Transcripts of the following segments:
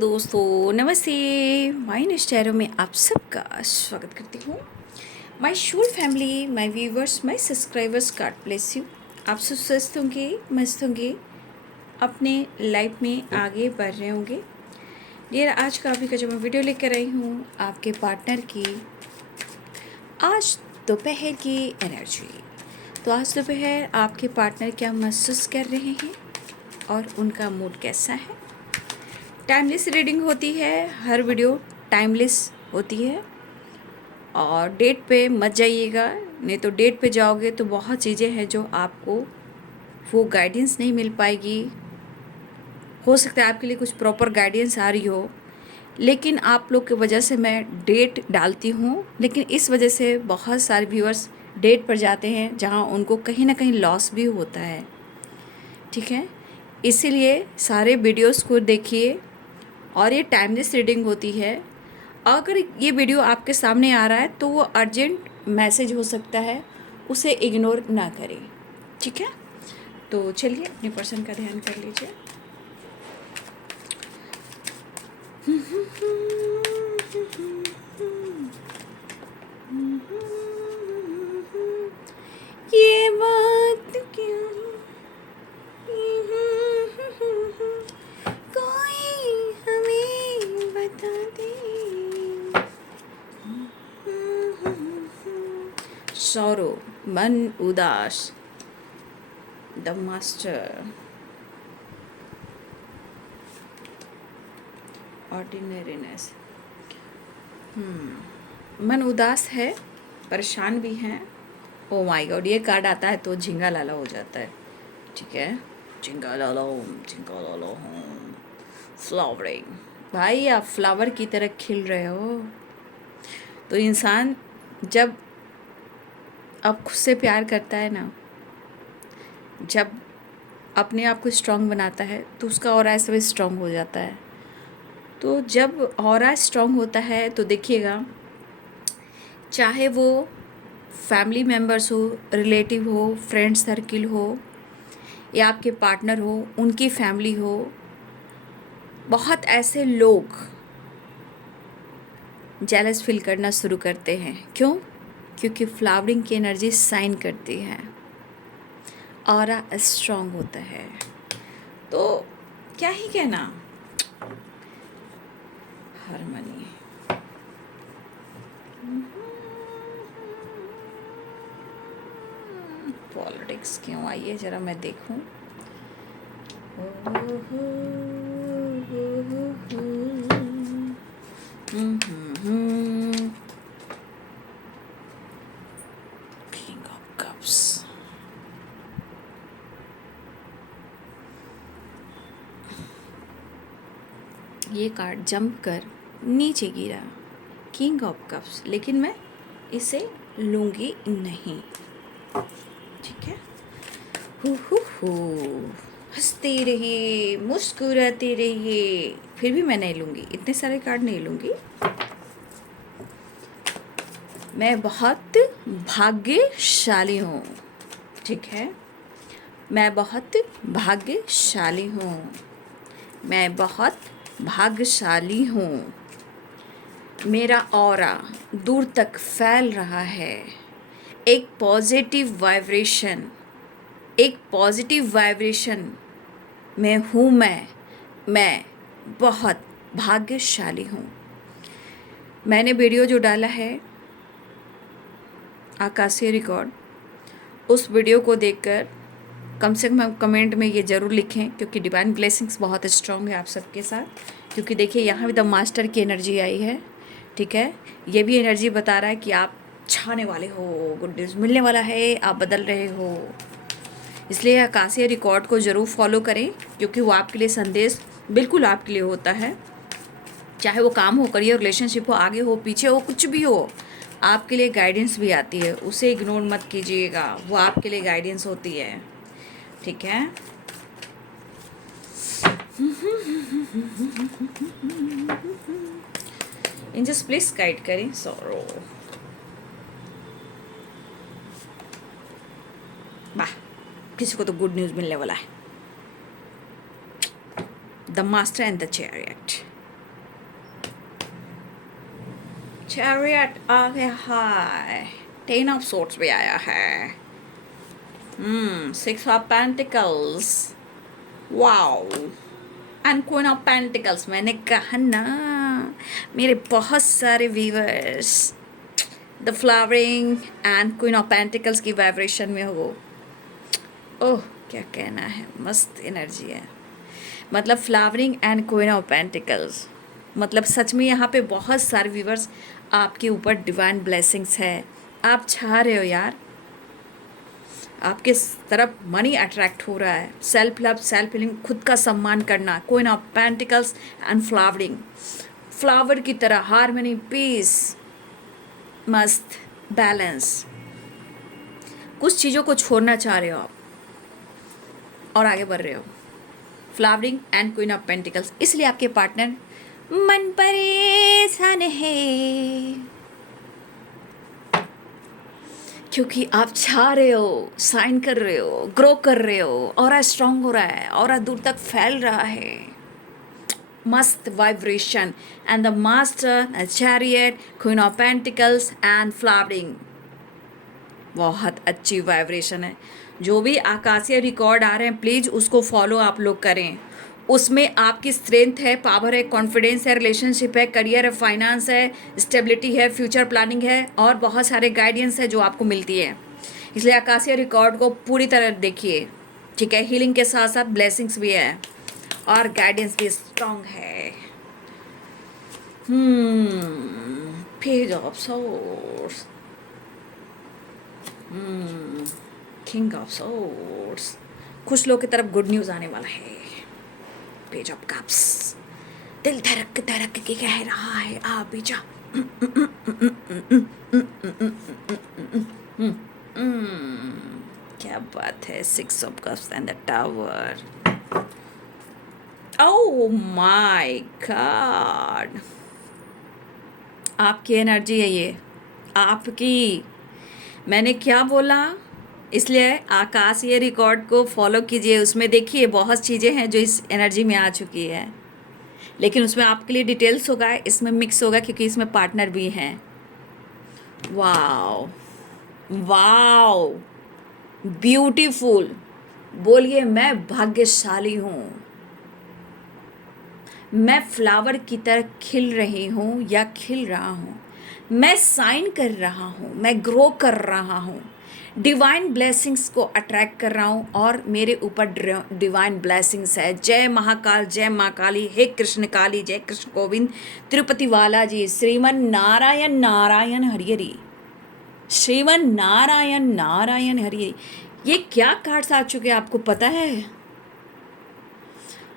दोस्तों, नमस्ते। Minus tarot में आप सबका स्वागत करती हूँ। My Shool family, my viewers, my subscribers, God bless you. आप सब स्वस्थ होंगे, मस्त होंगे, अपने लाइफ में आगे बढ़ रहे होंगे। डियर, आज का अभी का जो मैं वीडियो लेकर आई हूँ आपके पार्टनर की आज दोपहर की एनर्जी। तो आज दोपहर आपके पार्टनर क्या महसूस कर रहे हैं और उनका मूड कैसा है। टाइमलेस रीडिंग होती है, हर वीडियो टाइमलेस होती है। और डेट पे मत जाइएगा, नहीं तो डेट पे जाओगे तो बहुत चीज़ें हैं जो आपको वो गाइडेंस नहीं मिल पाएगी। हो सकता है आपके लिए कुछ प्रॉपर गाइडेंस आ रही हो, लेकिन आप लोग की वजह से मैं डेट डालती हूँ। लेकिन इस वजह से बहुत सारे व्यूअर्स डेट पर जाते हैं जहाँ उनको कहीं ना कहीं लॉस भी होता है। ठीक है, इसीलिए सारे वीडियोस को देखिए। और ये टाइमलेस रीडिंग होती है। अगर ये वीडियो आपके सामने आ रहा है तो वो अर्जेंट मैसेज हो सकता है, उसे इग्नोर ना करें। ठीक है, तो चलिए अपने पर्सन का ध्यान कर लीजिए। ये बात क्यों कोई हमें बता दे। सौरो, मन उदास, द मास्टर, ऑर्डिनरीनेस। मन उदास है, परेशान भी हैं। ओ माय गॉड, ये कार्ड आता है तो झिंगा लाला हो जाता है। ठीक है, झिंगा लाला होम, झिंगा लाला होम, फ्लावरिंग। भाई आप फ्लावर की तरह खिल रहे हो। तो इंसान जब अब खुद से प्यार करता है ना, जब अपने आप को स्ट्रांग बनाता है तो उसका ऑरा ऐसे भी स्ट्रांग हो जाता है। तो जब ऑरा स्ट्रांग होता है तो देखिएगा, चाहे वो फैमिली मेम्बर्स हो, रिलेटिव हो, फ्रेंड सर्किल हो, या आपके पार्टनर हो, उनकी फैमिली हो, बहुत ऐसे लोग जेलस फील करना शुरू करते हैं। क्यों? क्योंकि फ्लावरिंग की एनर्जी साइन करती है, ऑरा स्ट्रांग होता है। तो क्या ही कहना, हारमनी। पॉलिटिक्स क्यों आई है, जरा मैं देखूं। King of cups. ये कार्ड जंप कर नीचे गिरा, किंग ऑफ कप्स, लेकिन मैं इसे लूँगी नहीं। ठीक है, हु हंसते रहिए, मुस्कुराते रहिए, फिर भी मैं नहीं लूँगी, इतने सारे कार्ड नहीं लूँगी। मैं बहुत भाग्यशाली हूँ। ठीक है, मैं बहुत भाग्यशाली हूँ, मैं बहुत भाग्यशाली हूँ। मेरा ऑरा दूर तक फैल रहा है। एक पॉजिटिव वाइब्रेशन, एक पॉजिटिव वाइब्रेशन में हूँ मैं बहुत भाग्यशाली हूँ। मैंने वीडियो जो डाला है आकाशीय रिकॉर्ड, उस वीडियो को देखकर कम से कम कमेंट में ये ज़रूर लिखें, क्योंकि डिवाइन ब्लेसिंग्स बहुत स्ट्रॉन्ग है आप सबके साथ। क्योंकि देखिए यहाँ भी द मास्टर की एनर्जी आई है। ठीक है, ये भी एनर्जी बता रहा है कि आप छाने वाले हो, गुड न्यूज़ मिलने वाला है, आप बदल रहे हो। इसलिए आकाशीय रिकॉर्ड को ज़रूर फॉलो करें, क्योंकि वो आपके लिए संदेश बिल्कुल आपके लिए होता है। चाहे वो काम हो, करियर, रिलेशनशिप हो, आगे हो, पीछे हो, कुछ भी हो, आपके लिए गाइडेंस भी आती है। उसे इग्नोर मत कीजिएगा, वो आपके लिए गाइडेंस होती है। ठीक है, एंजल्स प्लीज गाइड करें। सॉरो, वाह, किसी को तो गुड न्यूज़ मिलने वाला है। The master and the chariot. Chariot आ गया है, टेन ऑफ सोर्ट्स भी आया है, six of pentacles, wow, and queen of pentacles. मैंने कहा ना मेरे बहुत सारे viewers the flowering and queen of pentacles की वाइब्रेशन में हो। ओह क्या कहना है, मस्त एनर्जी है। मतलब flowering and queen of pentacles, मतलब सच में यहाँ पे बहुत सारे व्यूअर्स आपके ऊपर डिवाइन ब्लेसिंग्स है। आप छा रहे हो यार, आपके तरफ मनी अट्रैक्ट हो रहा है। सेल्फ लव, सेल्फ हीलिंग, खुद का सम्मान करना, queen of pentacles and flowering, flower की तरह हार्मनी, पीस, मस्त बैलेंस। कुछ चीज़ों को छोड़ना चाह रहे हो आप और आगे बढ़ रहे हो। Flowering and queen of pentacles, इसलिए आपके पार्टनर मन परेशान है, क्योंकि आप छा रहे हो, साइन कर रहे हो, ग्रो कर रहे हो, ऑरा स्ट्रांग हो रहा है, ऑरा दूर तक फैल रहा है। मस्त vibration and the master, chariot, queen of pentacles and flowering, बहुत अच्छी वाइब्रेशन है। जो भी आकाशीय रिकॉर्ड आ रहे हैं प्लीज़ उसको फॉलो आप लोग करें। उसमें आपकी स्ट्रेंथ है, पावर है, कॉन्फिडेंस है, रिलेशनशिप है, करियर है, फाइनेंस है, स्टेबिलिटी है, फ्यूचर प्लानिंग है और बहुत सारे गाइडेंस है जो आपको मिलती है। इसलिए आकाशीय रिकॉर्ड को पूरी तरह देखिए, ठीक है। हीलिंग के साथ साथ ब्लेसिंग्स भी है और गाइडेंस भी स्ट्रांग है। Page of source, king of source, कुछ लोग की तरफ गुड न्यूज़ आने वाला है। पेज ऑफ कप्स, दिल धड़क धड़क के कह रहा है आ भी जा। क्या बात है, six of cups and the tower. Oh my God, आपकी एनर्जी है ये, आपकी। मैंने क्या बोला, इसलिए आकाश ये रिकॉर्ड को फॉलो कीजिए। उसमें देखिए बहुत चीज़ें हैं जो इस एनर्जी में आ चुकी है, लेकिन उसमें आपके लिए डिटेल्स होगा, इसमें मिक्स होगा क्योंकि इसमें पार्टनर भी हैं। Wow wow, beautiful. बोलिए मैं भाग्यशाली हूँ, मैं फ्लावर की तरह खिल रही हूँ या खिल रहा हूँ, मैं साइन कर रहा हूँ, मैं ग्रो कर रहा हूँ, डिवाइन ब्लेसिंग्स को अट्रैक्ट कर रहा हूँ और मेरे ऊपर डिवाइन ब्लेसिंग्स है। जय महाकाल, जय माँ काली, हे कृष्ण काली, जय कृष्ण गोविंद, तिरुपति वाला जी, श्रीमन नारायण नारायण हरि हरि, श्रीमन नारायण नारायण हरि हरि। ये क्या कार्ड्स आ चुके हैं आपको पता है?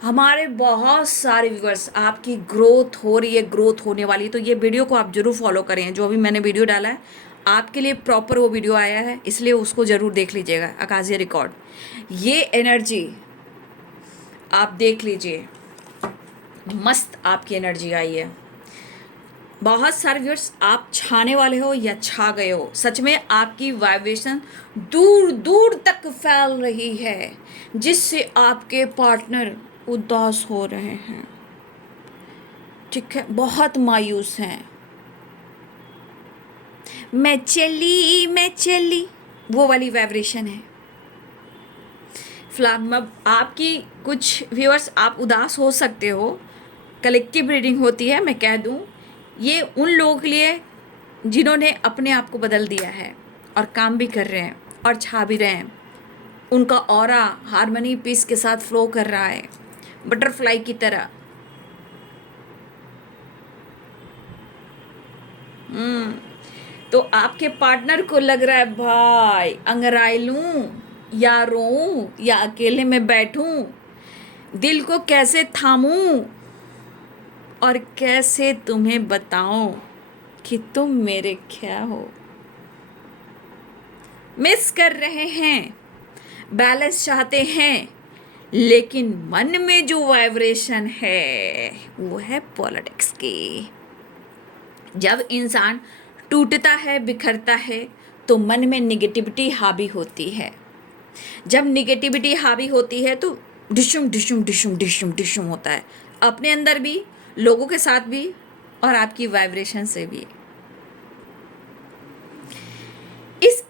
हमारे बहुत सारे व्यूअर्स, आपकी ग्रोथ हो रही है, ग्रोथ होने वाली है, तो ये वीडियो को आप जरूर फॉलो करें। जो भी मैंने वीडियो डाला है आपके लिए प्रॉपर वो वीडियो आया है, इसलिए उसको ज़रूर देख लीजिएगा। आकाशीय रिकॉर्ड, ये एनर्जी आप देख लीजिए, मस्त आपकी एनर्जी आई है। बहुत सारे व्यूअर्स आप छाने वाले हो या छा गए हो। सच में आपकी वाइब्रेशन दूर दूर तक फैल रही है, जिससे आपके पार्टनर उदास हो रहे हैं, ठीक है, बहुत मायूस हैं। मैं चली वो वाली वाइब्रेशन है। फ्लैग, आपकी कुछ व्यूअर्स आप उदास हो सकते हो, कलेक्टिव रीडिंग होती है। मैं कह दूं ये उन लोगों के लिए जिन्होंने अपने आप को बदल दिया है और काम भी कर रहे हैं और छा भी रहे हैं। उनका ऑरा हार्मनी पीस के साथ फ्लो कर रहा है, बटरफ्लाई की तरह। तो आपके पार्टनर को लग रहा है भाई अंगड़ाई लूं या रोऊं या अकेले में बैठूं, दिल को कैसे थामूं और कैसे तुम्हें बताऊं कि तुम मेरे क्या हो। मिस कर रहे हैं, बैलेंस चाहते हैं, लेकिन मन में जो वाइब्रेशन है वो है पॉलिटिक्स की। जब इंसान टूटता है, बिखरता है, तो मन में निगेटिविटी हावी होती है। जब निगेटिविटी हावी होती है तो डिशुम डिशुम डिशुम डिशुम डिशुम होता है, अपने अंदर भी, लोगों के साथ भी और आपकी वाइब्रेशन से भी।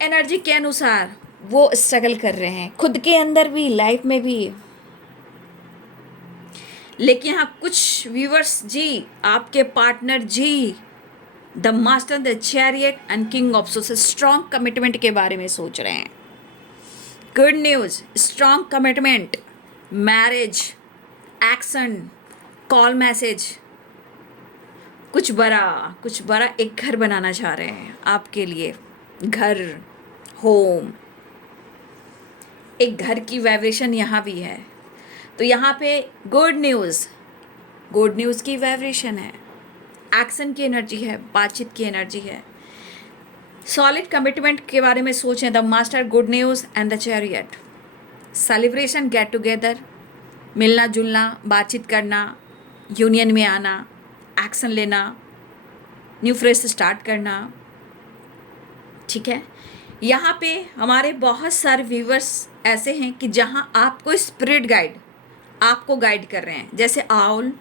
एनर्जी के अनुसार वो स्ट्रगल कर रहे हैं, खुद के अंदर भी, लाइफ में भी। लेकिन यहाँ कुछ व्यूवर्स जी, आपके partner ji, the master, the chariot and king of swords, strong commitment के बारे में सोच रहे हैं। Good news, strong commitment, marriage, action, call message, कुछ बड़ा एक घर बनाना चाह रहे हैं आपके लिए। घर, होम, एक घर की वाइब्रेशन यहाँ भी है। तो यहाँ पे गुड न्यूज़ की वाइब्रेशन है, एक्शन की एनर्जी है, बातचीत की एनर्जी है। सॉलिड कमिटमेंट के बारे में सोचें, the master, good news and the chariot. Celebration, get together, मिलना जुलना, बातचीत करना, यूनियन में आना, एक्शन लेना, न्यू फ्रेश स्टार्ट करना। ठीक है, यहाँ पे हमारे बहुत सारे व्यूवर्स ऐसे हैं कि जहाँ आपको स्पिरिट गाइड आपको गाइड कर रहे हैं, जैसे आउल,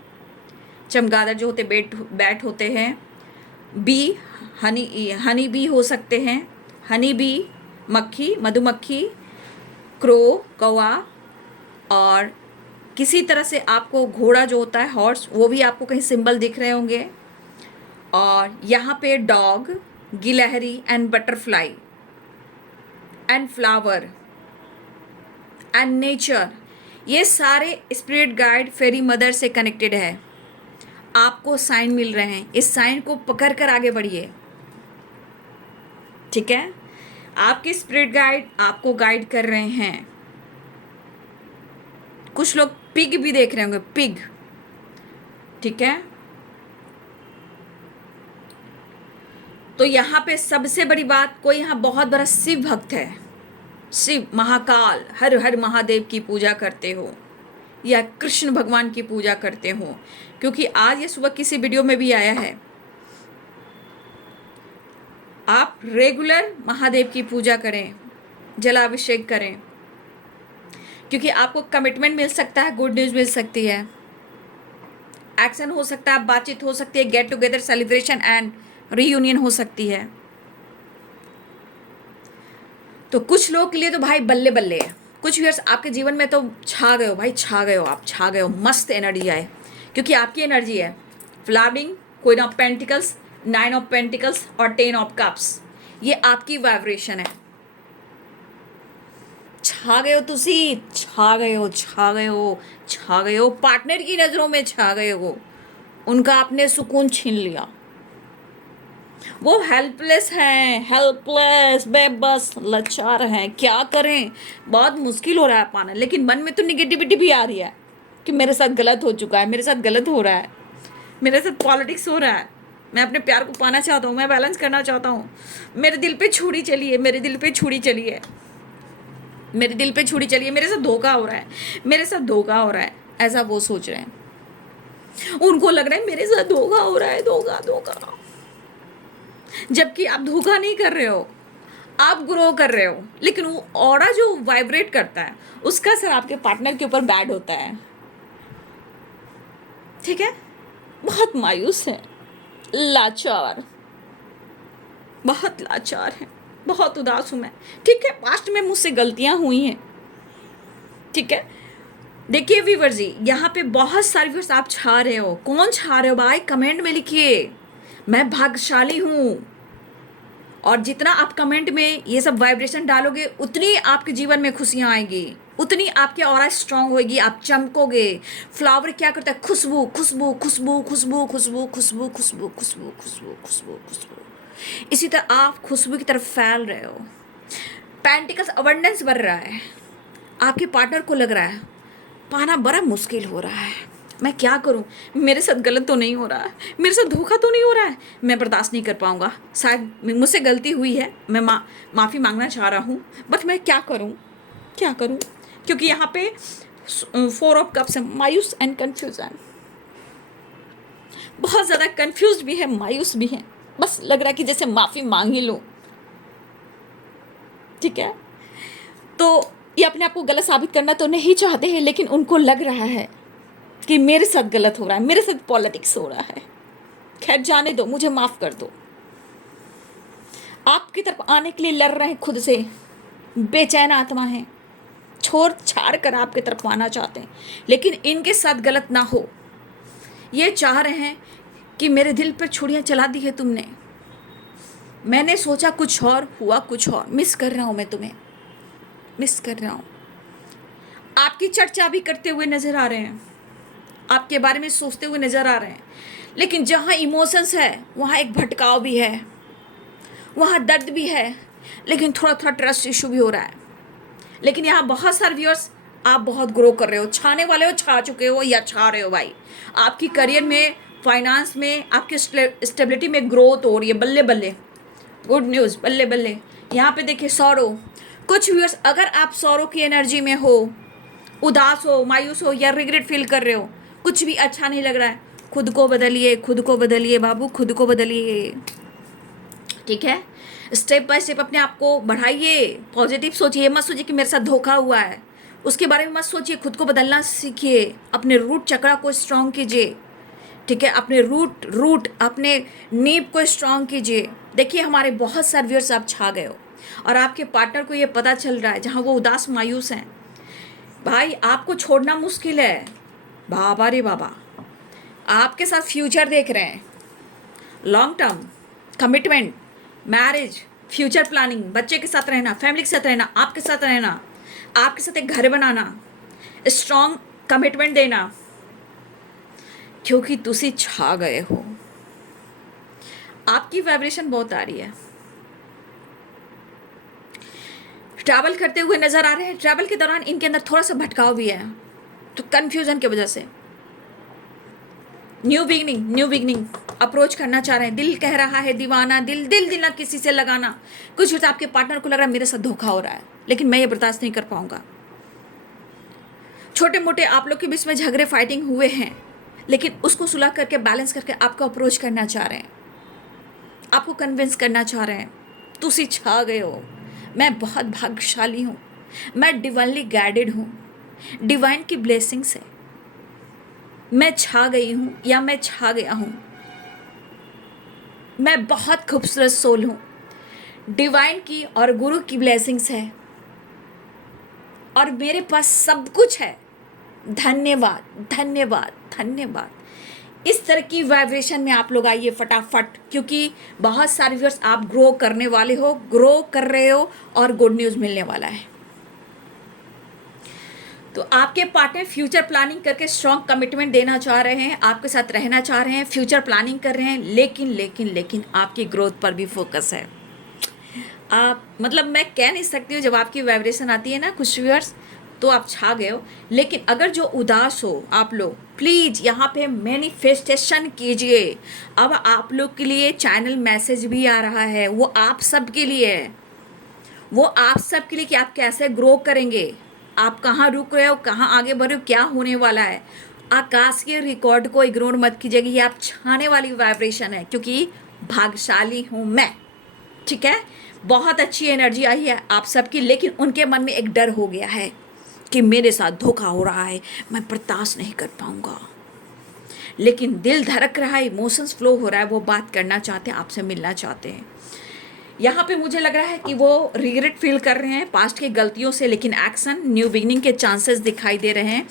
चमगादड़ जो होते बैट होते हैं, बी, हनी बी हो सकते हैं, हनी बी, मक्खी, मधुमक्खी, क्रो, कौवा, और किसी तरह से आपको घोड़ा जो होता है, हॉर्स, वो भी आपको कहीं सिंबल दिख रहे होंगे। और यहाँ पे डॉग, गिलहरी and butterfly and flower and nature, ये सारे स्पिरिट गाइड फेरी मदर से कनेक्टेड है। आपको साइन मिल रहे हैं, इस साइन को पकड़ कर आगे बढ़िए। ठीक है, आपके स्पिरिट गाइड आपको गाइड कर रहे हैं। कुछ लोग पिग भी देख रहे होंगे, पिग। ठीक है, तो यहाँ पे सबसे बड़ी बात, कोई यहाँ बहुत बड़ा शिव भक्त है, शिव, महाकाल, हर हर महादेव की पूजा करते हो या कृष्ण भगवान की पूजा करते हो, क्योंकि आज ये सुबह किसी वीडियो में भी आया है, आप रेगुलर महादेव की पूजा करें, जलाभिषेक करें, क्योंकि आपको कमिटमेंट मिल सकता है, गुड न्यूज़ मिल सकती है, एक्शन हो सकता है, बातचीत हो सकती है, get together, celebration and reunion हो सकती है। तो कुछ लोग के लिए तो भाई बल्ले बल्ले है, कुछ व्यूअर्स आपके जीवन में तो छा गए हो भाई, छा गए हो, आप छा गए हो, मस्त एनर्जी आए, क्योंकि आपकी एनर्जी है flowering, queen of pentacles, 9 of pentacles और 10 ऑफ कप्स, ये आपकी वाइब्रेशन है। छा गए हो तुसी, छा गए हो, छा गए हो, छा गए हो, पार्टनर की नज़रों में छा गए हो, उनका आपने सुकून छीन लिया। वो हेल्पलेस हैं, हेल्पलेस, बेबस, लाचार हैं, क्या करें, बहुत मुश्किल हो रहा है पाना, लेकिन मन में तो निगेटिविटी भी आ रही है कि मेरे साथ गलत हो चुका है, मेरे साथ गलत हो रहा है, मेरे साथ पॉलिटिक्स हो रहा है, मैं अपने प्यार को पाना चाहता हूँ, मैं बैलेंस करना चाहता हूँ, मेरे दिल पे छुरी चली है, मेरे दिल पे छुरी चली है, मेरे दिल पे छुरी चली है, मेरे साथ धोखा हो रहा है, मेरे साथ धोखा हो रहा है, ऐसा वो सोच रहे हैं। उनको लग रहा है मेरे साथ धोखा हो रहा है, धोखा धोखा, जबकि आप धोखा नहीं कर रहे हो, आप ग्रो कर रहे हो, लेकिन वो ऑरा जो वाइब्रेट करता है उसका असर आपके पार्टनर के ऊपर बैड होता है। ठीक है, बहुत मायूस है, लाचार, बहुत लाचार है, बहुत उदास हूं मैं। ठीक है, पास्ट में मुझसे गलतियां हुई हैं। ठीक है, देखिए व्यूअर जी, यहाँ पे बहुत सारे व्यूअर्स आप छा रहे हो, कौन छा रहे हो भाई, कमेंट में लिखिए, मैं भाग्यशाली हूँ। और जितना आप कमेंट में ये सब वाइब्रेशन डालोगे, उतनी आपके जीवन में खुशियाँ आएगी, उतनी आपकी ऑरा स्ट्रांग होगी, आप चमकोगे। फ्लावर क्या करता है, खुशबू खुशबू खुशबू खुशबू खुशबू खुशबू खुशबू खुशबू खुशबू खुशबू खुशबू, इसी तरह आप खुशबू की तरफ फैल रहे हो। पेंटिकल्स अबंडेंस बढ़ रहा है, आपके पार्टनर को लग रहा है पाना बड़ा मुश्किल हो रहा है, मैं क्या करूं, मेरे साथ गलत तो नहीं हो रहा है, मेरे साथ धोखा तो नहीं हो रहा है, मैं बर्दाश्त नहीं कर पाऊंगा, शायद मुझसे गलती हुई है, मैं माफ़ी मांगना चाह रहा हूं, बट मैं क्या करूं, क्या करूं, क्योंकि यहाँ पे 4 ऑफ कप्स है, मायूस एंड कन्फ्यूजन, बहुत ज़्यादा कन्फ्यूज भी है, मायूस भी है, बस लग रहा है कि जैसे माफ़ी मांग ही लूँ। ठीक है, तो ये अपने आप को गलत साबित करना तो नहीं चाहते हैं, लेकिन उनको लग रहा है कि मेरे साथ गलत हो रहा है, मेरे साथ पॉलिटिक्स हो रहा है। खैर जाने दो, मुझे माफ़ कर दो। आपकी तरफ आने के लिए लड़ रहे हैं, खुद से बेचैन आत्मा है, छोड़ छाड़ कर आपकी तरफ आना चाहते हैं, लेकिन इनके साथ गलत ना हो। ये चाह रहे हैं कि मेरे दिल पर छुरियां चला दी है तुमने, मैंने सोचा कुछ और, हुआ कुछ और। मिस कर रहा हूं मैं तुम्हें, मिस कर रहा हूं। आपकी चर्चा भी करते हुए नजर आ रहे हैं, आपके बारे में सोचते हुए नजर आ रहे हैं, लेकिन जहाँ इमोशंस है वहाँ एक भटकाव भी है, वहाँ दर्द भी है, लेकिन थोड़ा थोड़ा ट्रस्ट इशू भी हो रहा है। लेकिन यहाँ बहुत सारे व्यूअर्स, आप बहुत ग्रो कर रहे हो, छाने वाले हो, छा चुके हो या छा रहे हो भाई। आपकी करियर में, फाइनेंस में, आपकी स्टेबिलिटी में ग्रोथ हो रही है, बल्ले बल्ले, गुड न्यूज़, बल्ले बल्ले। यहाँ पे देखिए सौरो, कुछ व्यूअर्स अगर आप सौरो की एनर्जी में हो, उदास हो, मायूस हो या रिग्रेट फील कर रहे हो, कुछ भी अच्छा नहीं लग रहा है, खुद को बदलिए, खुद को बदलिए बाबू, खुद को बदलिए, ठीक है। स्टेप बाय स्टेप अपने आप को बढ़ाइए, पॉजिटिव सोचिए, मत सोचिए कि मेरे साथ धोखा हुआ है, उसके बारे में मत सोचिए, खुद को बदलना सीखिए, अपने रूट चक्रा को स्ट्रॉन्ग कीजिए, ठीक है, अपने रूट अपने नींव को स्ट्रॉन्ग कीजिए। देखिए हमारे बहुत सारे व्यूअर्स आप छा गए हो और आपके पार्टनर को ये पता चल रहा है, जहाँ वो उदास मायूस हैं, भाई आपको छोड़ना मुश्किल है। बाबा रे बाबा, आपके साथ फ्यूचर देख रहे हैं, long term commitment, marriage, future planning, बच्चे के साथ रहना, फैमिली के साथ रहना, आपके साथ रहना, आपके साथ एक घर बनाना, स्ट्रॉन्ग कमिटमेंट देना, क्योंकि तुसी छा गए हो। आपकी वाइब्रेशन बहुत आ रही है, ट्रैवल करते हुए नजर आ रहे हैं, ट्रैवल के दौरान इनके अंदर थोड़ा सा भटकाव भी है, तो कंफ्यूजन की वजह से न्यू बिगनिंग अप्रोच करना चाह रहे हैं। दिल कह रहा है दीवाना, दिल ना किसी से लगाना। कुछ होता है आपके पार्टनर को लग रहा है मेरे साथ धोखा हो रहा है, लेकिन मैं ये बर्दाश्त नहीं कर पाऊंगा। छोटे मोटे आप लोग के बीच में झगड़े फाइटिंग हुए हैं, लेकिन उसको सुलह करके बैलेंस करके आपको अप्रोच करना चाह रहे हैं, आपको कन्विंस करना चाह रहे हैं। तुसी छा गए हो, मैं बहुत भाग्यशाली हूँ, मैं डिवाइनली गाइडेड हूँ, डिवाइन की ब्लेसिंग्स है, मैं छा गई हूँ या मैं छा गया हूँ, मैं बहुत खूबसूरत सोल हूँ, डिवाइन की और गुरु की ब्लेसिंग्स है और मेरे पास सब कुछ है। धन्यवाद धन्यवाद धन्यवाद। इस तरह की वाइब्रेशन में आप लोग आइए फटाफट, क्योंकि बहुत सारे व्यूअर्स आप ग्रो करने वाले हो, ग्रो कर रहे हो और गुड न्यूज़ मिलने वाला है। तो आपके पार्टनर फ्यूचर प्लानिंग करके स्ट्रॉन्ग कमिटमेंट देना चाह रहे हैं, आपके साथ रहना चाह रहे हैं, फ्यूचर प्लानिंग कर रहे हैं, लेकिन आपकी ग्रोथ पर भी फोकस है। आप मतलब मैं कह नहीं सकती हूँ, जब आपकी वाइब्रेशन आती है ना कुछ व्यूअर्स, तो आप छा गए हो। लेकिन अगर जो उदास हो आप लोग, प्लीज़ यहाँ पे मैनिफेस्टेशन कीजिए। अब आप लोग के लिए चैनल मैसेज भी आ रहा है, वो आप सब के लिए है, वो आप सब के लिए कि आप कैसे ग्रो करेंगे, आप कहाँ रुक रहे हो, कहाँ आगे बढ़ रहे हो, क्या होने वाला है। आकाश के रिकॉर्ड को इग्नोर मत कीजिएगा, ये आप छाने वाली वाइब्रेशन है, क्योंकि भाग्यशाली हूँ मैं, ठीक है। बहुत अच्छी एनर्जी आई है आप सबकी, लेकिन उनके मन में एक डर हो गया है कि मेरे साथ धोखा हो रहा है, मैं बर्दाश्त नहीं कर पाऊंगा। लेकिन दिल धड़क रहा है, इमोशंस फ्लो हो रहा है, वो बात करना चाहते हैं, आपसे मिलना चाहते हैं। यहाँ पे मुझे लग रहा है कि वो रिग्रेट फील कर रहे हैं पास्ट की गलतियों से, लेकिन एक्शन न्यू बिगनिंग के चांसेस दिखाई दे रहे हैं,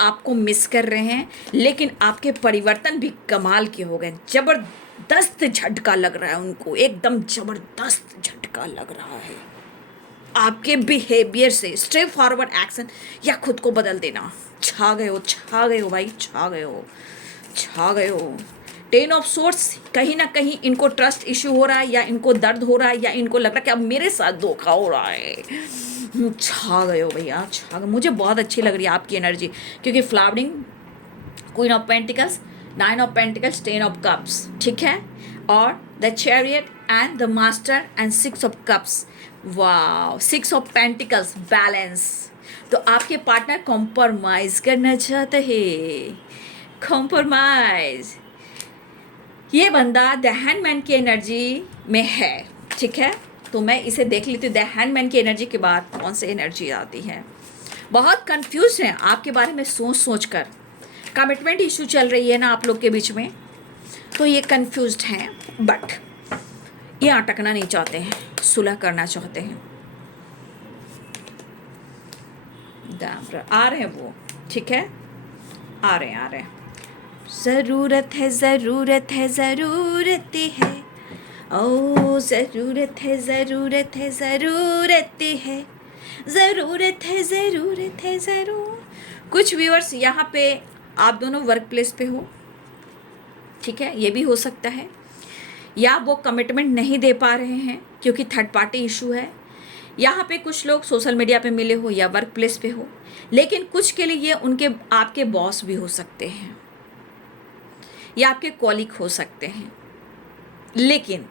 आपको मिस कर रहे हैं। लेकिन आपके परिवर्तन भी कमाल के हो गए, जबरदस्त झटका लग रहा है उनको, एकदम जबरदस्त झटका लग रहा है आपके बिहेवियर से। स्ट्रेट फॉरवर्ड एक्शन या खुद को बदल देना। छा गए हो भाई, छा गए हो। 10 ऑफ सोर्ट्स, कहीं ना कहीं इनको ट्रस्ट इश्यू हो रहा है, या इनको दर्द हो रहा है, या इनको लग रहा है कि अब मेरे साथ धोखा हो रहा है। छा गए हो भैया, छा गए। मुझे बहुत अच्छी लग रही है आपकी एनर्जी, क्योंकि flowering, queen of pentacles, 9 of pentacles, 10 of cups, ठीक है, और the chariot and the master and 6 of cups. वाह, 6 ऑफ पेंटिकल्स, बैलेंस। तो आपके पार्टनर कॉम्प्रोमाइज करना चाहते हैं, कॉम्प्रोमाइज। ये बंदा द हैंडमैन की एनर्जी में है, ठीक है। तो मैं इसे देख लेती हूँ, द हैंडमैन की एनर्जी के बाद कौन सी एनर्जी आती है। बहुत कंफ्यूज हैं आपके बारे में सोच कर, कमिटमेंट इशू चल रही है ना आप लोग के बीच में, तो ये कंफ्यूज्ड हैं। बट ये अटकना नहीं चाहते हैं, सुलह करना चाहते हैं। आ रहे हैं वो, ठीक है, आ रहे हैं। ज़रूरत है ज़रूरत है ज़रूरत है, ओ ज़रूरत है ज़रूरत है ज़रूरत है, ज़रूरत है ज़रूरत है ज़रूर। कुछ व्यूअर्स यहाँ पे आप दोनों वर्क प्लेस पे हो, ठीक है, ये भी हो सकता है, या वो कमिटमेंट नहीं दे पा रहे हैं क्योंकि थर्ड पार्टी इशू है। यहाँ पे कुछ लोग सोशल मीडिया पे मिले हो या वर्क प्लेस पे हो, लेकिन कुछ के लिए ये उनके आपके बॉस भी हो सकते हैं या आपके कॉलीग हो सकते हैं, लेकिन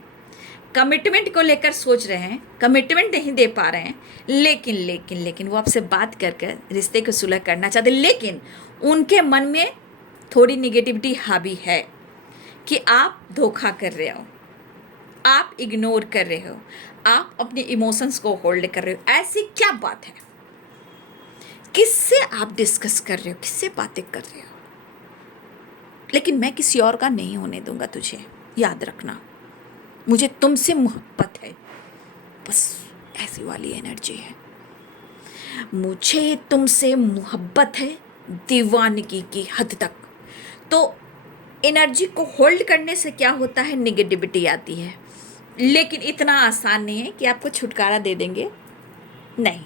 कमिटमेंट को लेकर सोच रहे हैं, कमिटमेंट नहीं दे पा रहे हैं, लेकिन वो आपसे बात कर कर रिश्ते को सुलह करना चाहते, लेकिन उनके मन में थोड़ी निगेटिविटी हावी है कि आप धोखा कर रहे हो, आप इग्नोर कर रहे हो, आप अपने इमोशंस को होल्ड कर रहे हो। ऐसी क्या बात है? किससे आप डिस्कस कर रहे हो, किससे बातें कर रहे हो? लेकिन मैं किसी और का नहीं होने दूंगा तुझे, याद रखना, मुझे तुमसे मोहब्बत है, बस ऐसी वाली एनर्जी है। मुझे तुमसे मोहब्बत है दीवानगी की हद तक। तो एनर्जी को होल्ड करने से क्या होता है, निगेटिविटी आती है, लेकिन इतना आसान नहीं है कि आपको छुटकारा दे देंगे, नहीं,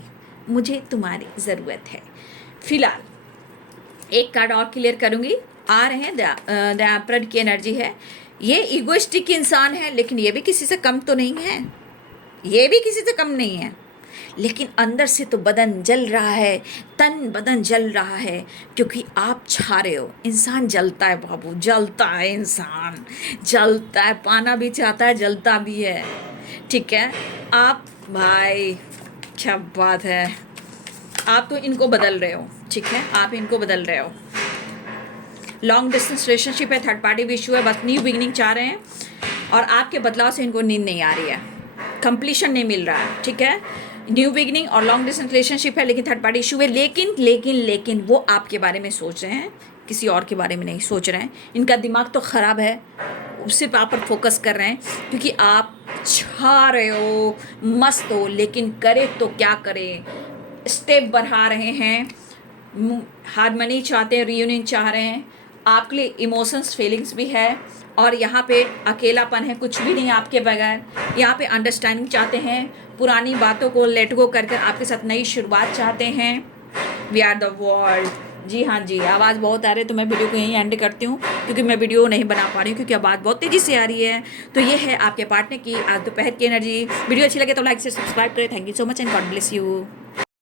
मुझे तुम्हारी ज़रूरत है। फिलहाल एक कार्ड और क्लियर करूँगी, आ रहे हैं द एम्परर की एनर्जी है। ये ईगोइस्टिक इंसान है, लेकिन ये भी किसी से कम तो नहीं है, ये भी किसी से कम नहीं है, लेकिन अंदर से तो बदन जल रहा है, तन बदन जल रहा है, क्योंकि आप छा रहे हो। इंसान जलता है बाबू, जलता है, इंसान जलता है, पाना भी चाहता है, जलता भी है, ठीक है। आप भाई क्या बात है, आप तो इनको बदल रहे हो, ठीक है, आप इनको बदल रहे हो। लॉन्ग डिस्टेंस रिलेशनशिप है, थर्ड पार्टी भी इशू है, बस न्यू बिगिनिंग चाह रहे हैं, और आपके बदलाव से इनको नींद नहीं आ रही है, कंप्लीशन नहीं मिल रहा है, ठीक है। न्यू बिगिनिंग और लॉन्ग डिस्टेंस रिलेशनशिप है, लेकिन थर्ड पार्टी इशू है, लेकिन वो आपके बारे में सोच रहे हैं, किसी और के बारे में नहीं सोच रहे हैं। इनका दिमाग तो ख़राब है, सिर्फ आप पर फोकस कर रहे हैं, क्योंकि आप छा रहे हो, मस्त हो, लेकिन करे तो क्या करें, स्टेप बढ़ा रहे हैं, हार्मनी चाहते हैं, रियूनियन चाह रहे हैं, आपके लिए इमोशंस फीलिंग्स भी है, और यहाँ पे अकेलापन है, कुछ भी नहीं आपके बगैर। यहाँ पे अंडरस्टैंडिंग चाहते हैं, पुरानी बातों को लेट गो कर आपके साथ नई शुरुआत चाहते हैं। We are the world. जी हाँ जी, आवाज़ बहुत आ रही है, तो मैं वीडियो को यहीं एंड करती हूँ, क्योंकि मैं वीडियो नहीं बना पा रही हूँ, क्योंकि आवाज़ बहुत तेज़ी से आ रही है। तो ये है आपके पार्टनर की आज दोपहर की एनर्जी। वीडियो अच्छी लगे तो लाइक से सब्सक्राइब करें। Thank you so much and God bless you.